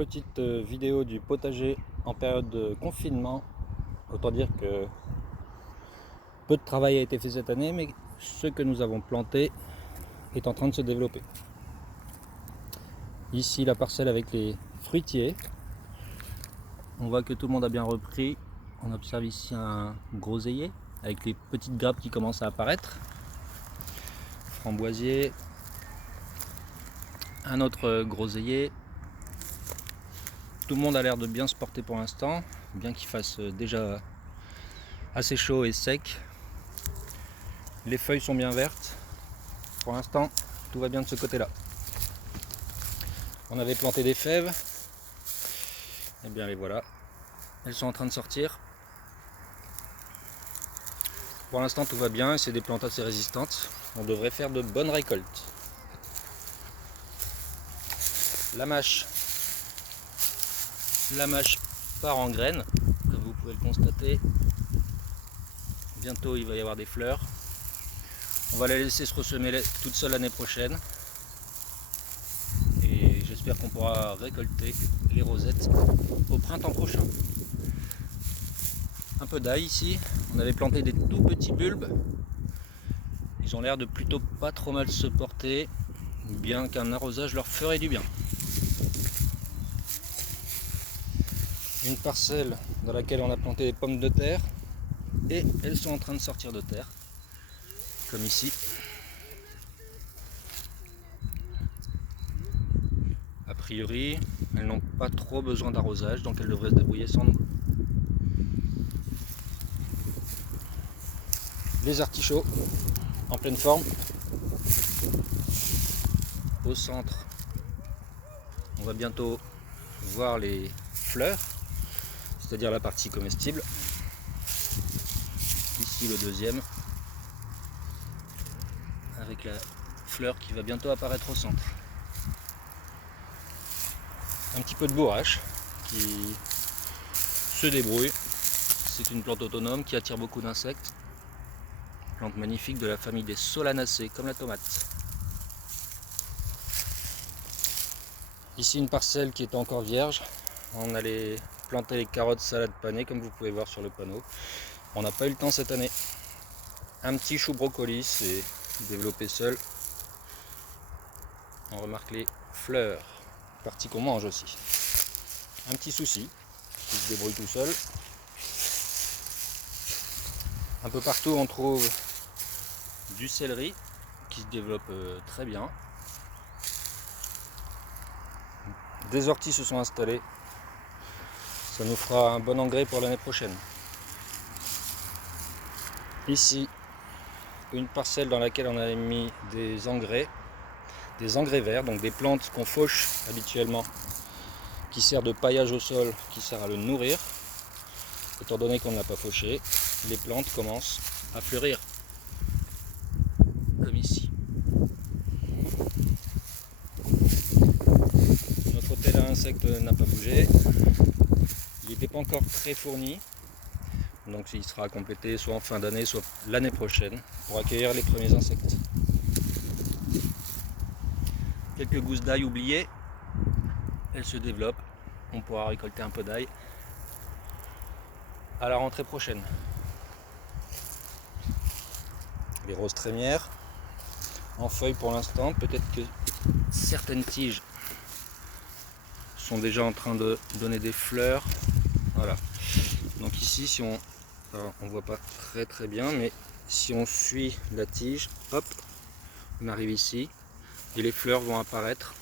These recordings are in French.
petite vidéo du potager en période de confinement. Autant dire que peu de travail a été fait cette année, mais ce que nous avons planté est en train de se développer. Ici la parcelle avec les fruitiers. On voit que tout le monde a bien repris. On observe ici un groseillier avec les petites grappes qui commencent à apparaître. Framboisier. Un autre groseillier. Tout le monde a l'air de bien se porter pour l'instant, bien qu'il fasse déjà assez chaud et sec. Les feuilles sont bien vertes. Pour l'instant, tout va bien de ce côté-là. On avait planté des fèves. Et bien les voilà. Elles sont en train de sortir. Pour l'instant, tout va bien et c'est des plantes assez résistantes. On devrait faire de bonnes récoltes. La mâche part en graines, comme vous pouvez le constater. Bientôt il va y avoir des fleurs. On va la laisser se ressemer toute seule l'année prochaine. Et j'espère qu'on pourra récolter les rosettes au printemps prochain. Un peu d'ail ici. On avait planté des tout petits bulbes. Ils ont l'air de plutôt pas trop mal se porter, bien qu'un arrosage leur ferait du bien. Une parcelle dans laquelle on a planté des pommes de terre et elles sont en train de sortir de terre, comme ici. A priori, elles n'ont pas trop besoin d'arrosage, donc elles devraient se débrouiller sans nous. Les artichauts en pleine forme. Au centre, on va bientôt voir les fleurs, c'est-à-dire la partie comestible. Ici le deuxième, avec la fleur qui va bientôt apparaître au centre. Un petit peu de bourrache qui se débrouille. C'est une plante autonome qui attire beaucoup d'insectes. Plante magnifique de la famille des solanacées, comme la tomate. Ici une parcelle qui est encore vierge. On allait planter les carottes salade panées, comme vous pouvez voir sur le panneau. On n'a pas eu le temps cette année. Un petit chou brocoli s'est développé seul. On remarque les fleurs, partie qu'on mange aussi. Un petit souci qui se débrouille tout seul. Un peu partout on trouve du céleri qui se développe très bien. Des orties se sont installées. Ça nous fera un bon engrais pour l'année prochaine. Ici, une parcelle dans laquelle on a mis des engrais verts, donc des plantes qu'on fauche habituellement, qui sert de paillage au sol, qui sert à le nourrir. Étant donné qu'on ne l'a pas fauché, les plantes commencent à fleurir, comme ici. Notre hôtel à insectes n'a pas bougé. Il n'était pas encore très fourni, donc il sera complété soit en fin d'année, soit l'année prochaine, pour accueillir les premiers insectes. Quelques gousses d'ail oubliées, elles se développent, on pourra récolter un peu d'ail à la rentrée prochaine. Les roses trémières en feuilles pour l'instant, peut-être que certaines tiges sont déjà en train de donner des fleurs. Voilà. Donc ici, si on voit pas très bien, mais si on suit la tige, hop, on arrive ici et les fleurs vont apparaître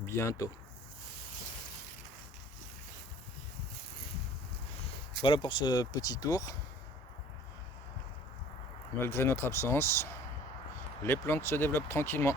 bientôt. Voilà pour ce petit tour. Malgré notre absence, les plantes se développent tranquillement.